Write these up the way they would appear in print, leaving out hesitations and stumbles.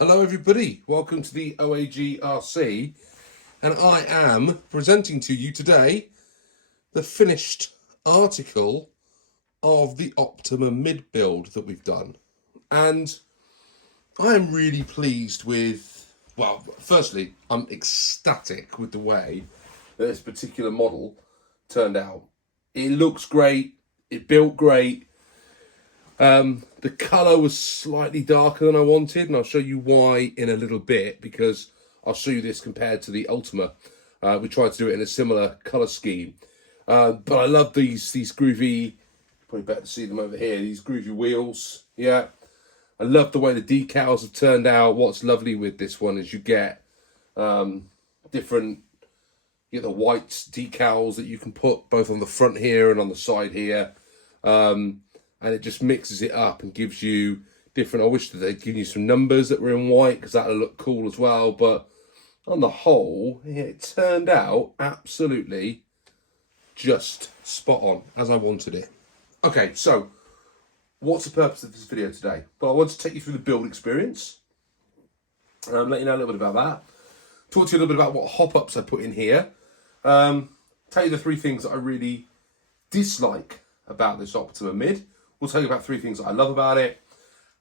Hello everybody, welcome to the OAGRC, and I am presenting to you today the finished article of the Optima Mid build that we've done. And I am really pleased with, well, firstly, I'm ecstatic with the way that this particular model turned out. It looks great, it built great. The colour was slightly darker than I wanted, and I'll show you why in a little bit, because I'll show you this compared to the Ultima. We tried to do it in a similar colour scheme. But I love these groovy, probably better to see them over here, these groovy wheels. Yeah, I love the way the decals have turned out. What's lovely with this one is you get different, you get the white decals that you can put both on the front here and on the side here. And it just mixes it up and gives you different. I wish that they'd give you some numbers that were in white, because that'll look cool as well. But on the whole, yeah, it turned out absolutely just spot on, as I wanted it. Okay, so what's the purpose of this video today? Well, I want to take you through the build experience, let you know a little bit about that, talk to you a little bit about what hop-ups I put in here, tell you the three things that I really dislike about this Optima Mid. We'll tell you about three things that I love about it,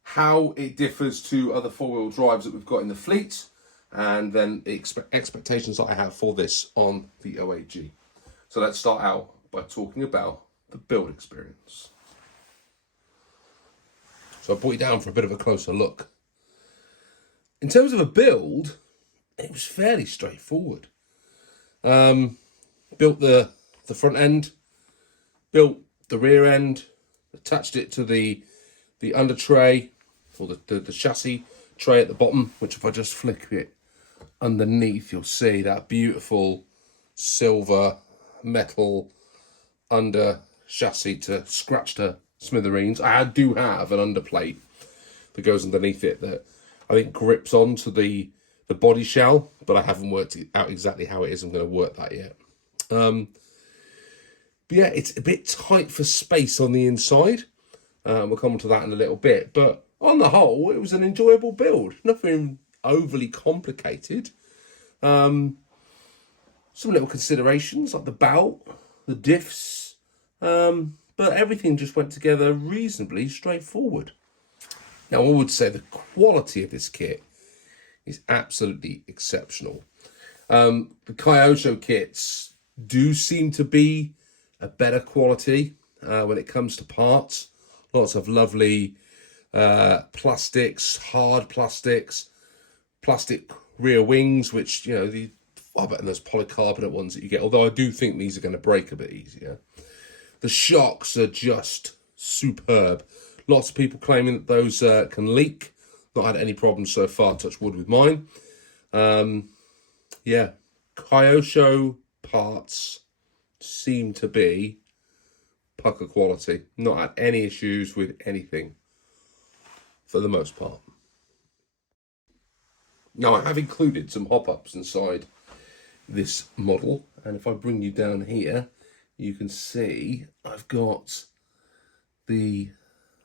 how it differs to other four-wheel drives that we've got in the fleet, and then the expectations that I have for this on the OAG. So let's start out by talking about the build experience. So I brought you down for a bit of a closer look. In terms of a build, it was fairly straightforward. Built the front end, built the rear end, attached it to the under tray, or the chassis tray at the bottom, which if I just flick it underneath, you'll see that beautiful silver metal under chassis to scratch to smithereens. I do have an underplate that goes underneath it that I think grips onto the body shell, but I haven't worked out exactly how it is. I'm going to work that yet. But yeah, it's a bit tight for space on the inside. We'll come on to that in a little bit. But on the whole, it was an enjoyable build. Nothing overly complicated. Some little considerations like the belt, the diffs. But everything just went together reasonably straightforward. Now, I would say the quality of this kit is absolutely exceptional. The Kyosho kits do seem to be a better quality when it comes to parts. Lots of lovely plastics, hard plastics, plastic rear wings, which, you know, I bet there's polycarbonate ones that you get, although I do think these are going to break a bit easier. The shocks are just superb. Lots of people claiming that those can leak. Not had any problems so far, touch wood with mine. Yeah, Kyosho parts seem to be pucker quality. Not had any issues with anything for the most part. Now, I have included some hop-ups inside this model, and if I bring you down here, you can see I've got the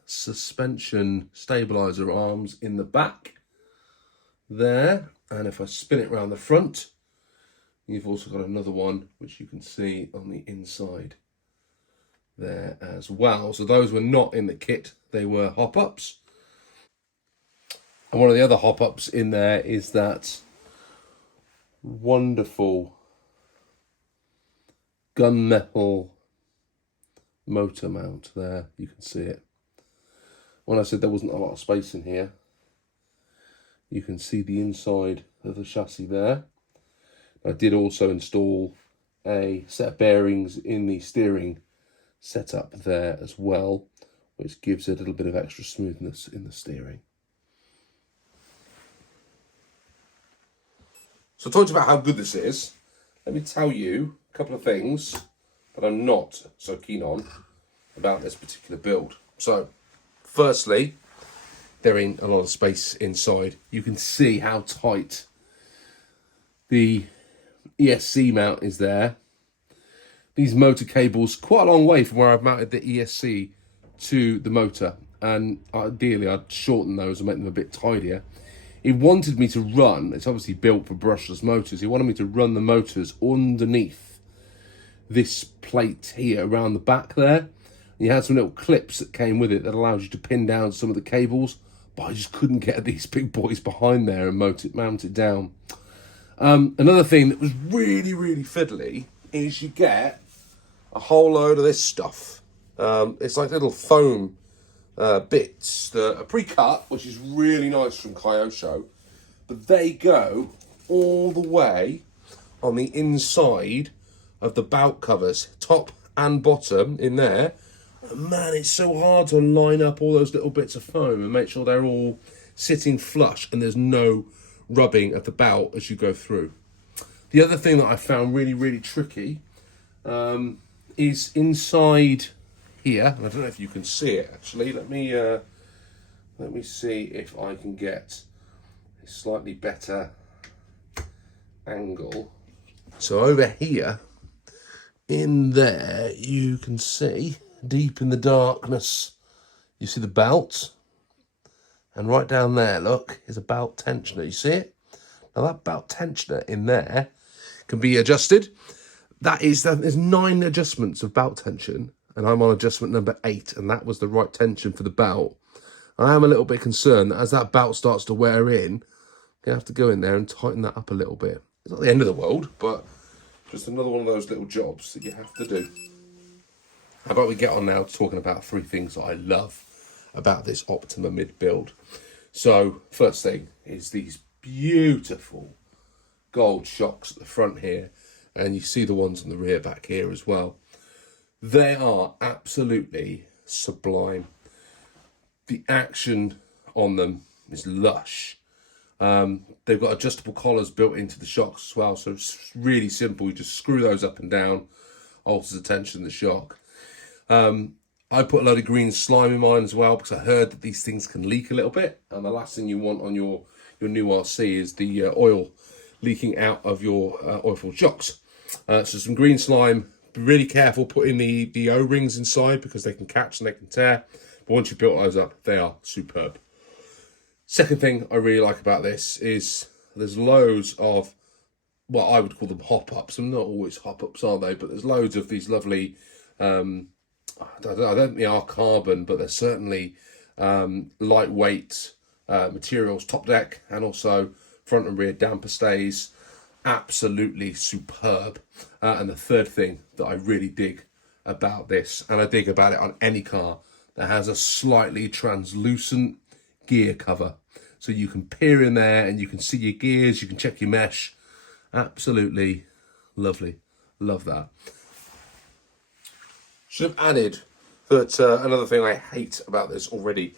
suspension stabilizer arms in the back there, and if I spin it around the front, you've also got another one which you can see on the inside there as well. So those were not in the kit, they were hop-ups. And one of the other hop-ups in there is that wonderful gun metal motor mount there. You can see it. When I said there wasn't a lot of space in here, you can see the inside of the chassis there. I did also install a set of bearings in the steering setup there as well, which gives it a little bit of extra smoothness in the steering. So talking about how good this is, let me tell you a couple of things that I'm not so keen on about this particular build. So, firstly, there ain't a lot of space inside. You can see how tight the ESC mount is there. These motor cables quite a long way from where I've mounted the ESC to the motor, and ideally I'd shorten those and make them a bit tidier. he wanted me to run, it's obviously built for brushless motors, he wanted me to run the motors underneath this plate here around the back there. You had some little clips that came with it that allowed you to pin down some of the cables, but I just couldn't get these big boys behind there and mount it down. Another thing that was really, really fiddly is you get a whole load of this stuff. It's like little foam bits that are pre-cut, which is really nice from Kyosho, but they go all the way on the inside of the bout covers, top and bottom in there. And man, it's so hard to line up all those little bits of foam and make sure they're all sitting flush and there's no rubbing of the bout as you go through. The other thing that I found really, really tricky is inside here, and I don't know if you can see it actually. Let me see if I can get a slightly better angle. So over here, in there, you can see deep in the darkness, you see the belt, and right down there, look, is a belt tensioner. You see it? Now that belt tensioner in there can be adjusted. There's 9 adjustments of belt tension, and I'm on adjustment number 8, and that was the right tension for the belt. I am a little bit concerned that as that belt starts to wear in, you have to go in there and tighten that up a little bit. It's not the end of the world, but just another one of those little jobs that you have to do. How about we get on now talking about 3 things that I love about this Optima Mid build. So first thing is these beautiful gold shocks at the front here, and you see the ones on the rear back here as well. They are absolutely sublime. The action on them is lush. They've got adjustable collars built into the shocks as well, so it's really simple. You just screw those up and down, alters the tension of the shock. I put a load of green slime in mine as well because I heard that these things can leak a little bit, and the last thing you want on your new RC is the oil leaking out of your oil-filled shocks. So some green slime. Be really careful putting the O-rings inside because they can catch and they can tear. But once you've built those up, they are superb. Second thing I really like about this is there's loads of, well, I would call them hop-ups. I'm not always hop-ups, are they? But there's loads of these lovely, I don't think they are carbon, but they're certainly lightweight materials, top deck, and also front and rear damper stays. Absolutely superb. And the third thing that I really dig about this, and I dig about it on any car that has a slightly translucent gear cover, so you can peer in there and you can see your gears, you can check your mesh. Absolutely lovely. Love that. Should have added that another thing I hate about this already,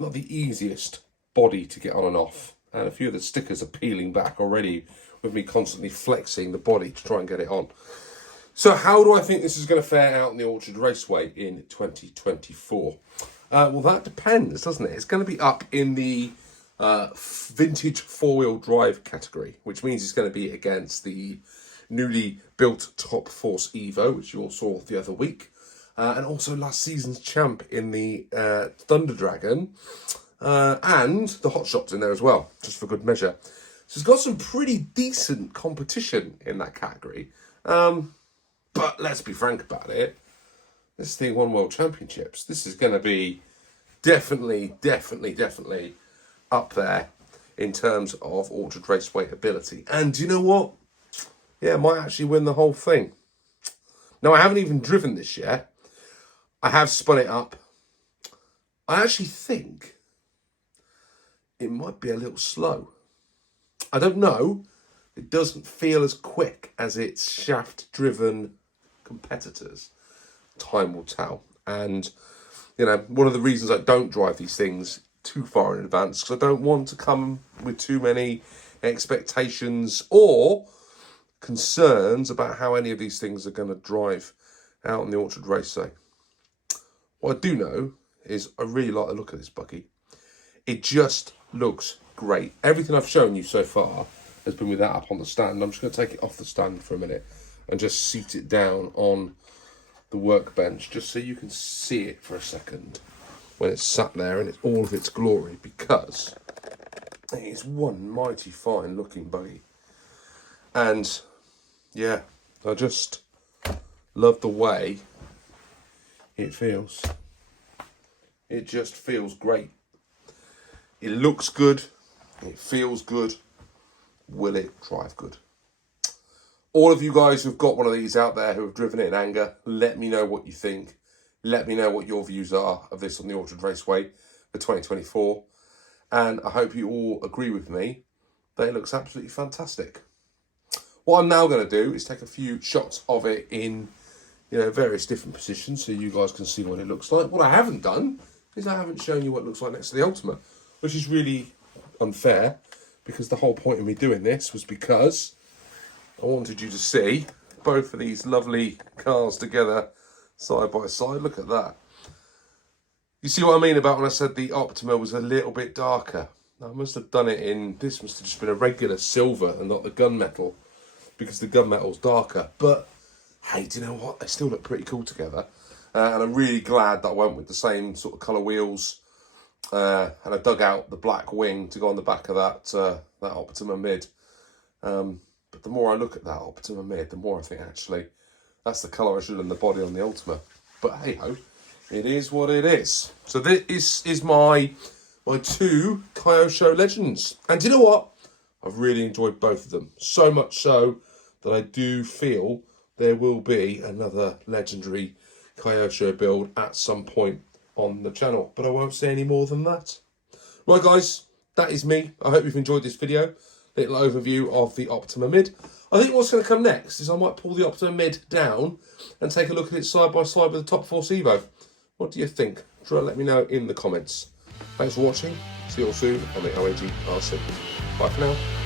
not the easiest body to get on and off, and a few of the stickers are peeling back already with me constantly flexing the body to try and get it on. So how do I think this is going to fare out in the Orchard Raceway in 2024? Well, that depends, doesn't it? It's going to be up in the vintage four-wheel drive category, which means it's going to be against the newly built Top Force Evo, which you all saw the other week, and also last season's champ in the Thunder Dragon, and the Hot Shots in there as well, just for good measure. So it's got some pretty decent competition in that category. But let's be frank about it. This thing won World Championships. This is going to be definitely up there in terms of Orchard Raceway ability. And you know what? Yeah, it might actually win the whole thing. Now, I haven't even driven this yet. I have spun it up. I actually think it might be a little slow. I don't know. It doesn't feel as quick as its shaft-driven competitors. Time will tell. And, you know, one of the reasons I don't drive these things too far in advance, because I don't want to come with too many expectations or concerns about how any of these things are going to drive out on the Orchard Raceway. What I do know is I really like the look of this buggy. It just looks great. Everything I've shown you so far has been with that up on the stand. I'm just going to take it off the stand for a minute and just seat it down on the workbench just so you can see it for a second when it's sat there in all of its glory, because It is one mighty fine looking buggy. And yeah, I just love the way it feels. It just feels great. It looks good. It feels good. Will it drive good? All of you guys who've got one of these out there who have driven it in anger, let me know what you think. Let me know what your views are of this on the Orchard Raceway for 2024. And I hope you all agree with me that it looks absolutely fantastic. What I'm now going to do is take a few shots of it in, various different positions so you guys can see what it looks like. What I haven't done is I haven't shown you what it looks like next to the Ultima, which is really unfair, because the whole point of me doing this was because I wanted you to see both of these lovely cars together side by side. Look at that. You see what I mean about when I said the Optima was a little bit darker? I must have done it in, this must have just been a regular silver and not the gun metal, because the gun metal's darker. But hey, do you know what? They still look pretty cool together. And I'm really glad that I went with the same sort of colour wheels. And I dug out the black wing to go on the back of that Optima Mid. But the more I look at that Optima Mid, the more I think actually that's the colour I should have done the body on the Ultima. But hey ho, it is what it is. So this is my two Kyosho Legends. And do you know what? I've really enjoyed both of them. So much so that I do feel there will be another legendary Kyosho build at some point on the channel. But I won't say any more than that. Right guys, that is me. I hope you've enjoyed this video. Little overview of the Optima Mid. I think what's going to come next is I might pull the Optima Mid down and take a look at it side by side with the Top Force Evo. What do you think? Try and let me know in the comments. Thanks for watching. See you all soon on the OAG RC. Bye for now.